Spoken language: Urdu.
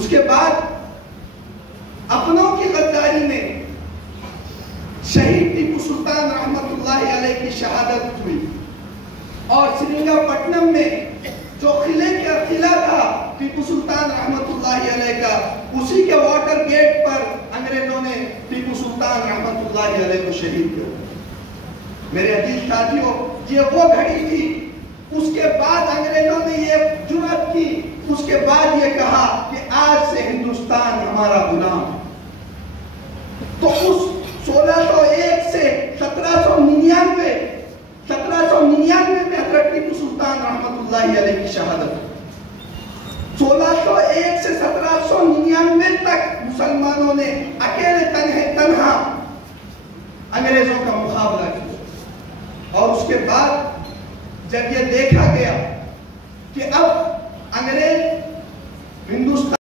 اس کے بعد اپنوں کی غداری میں شہید ٹیپو سلطان رحمت اللہ علیہ کی شہادت ہوئی، اور سرنگا پٹنم میں جو قلعہ تھا ٹیپو سلطان رحمت اللہ علیہ کا، اسی کے واٹر گیٹ پر انگریزوں نے ٹیپو سلطان رحمت اللہ علیہ کو شہید کیا۔ میرے عزیز ساتھیوں، یہ وہ گھڑی تھی، اس کے بعد انگریزوں نے یہ جرأت کی، اس کے بعد یہ کہا کہ آج سے ہندوستان ہمارا غلام ہے۔ تو اس 1601 سے 1799 میں حضرت ٹیپو سلطان رحمت اللہ علیہ کی شہادت ہوئی۔ 1601 سے 1799 تک مسلمانوں نے اکیلے تنہا انگریزوں کا مقابلہ کیا، اور اس کے بعد جب یہ دیکھا گیا کہ اب انگریز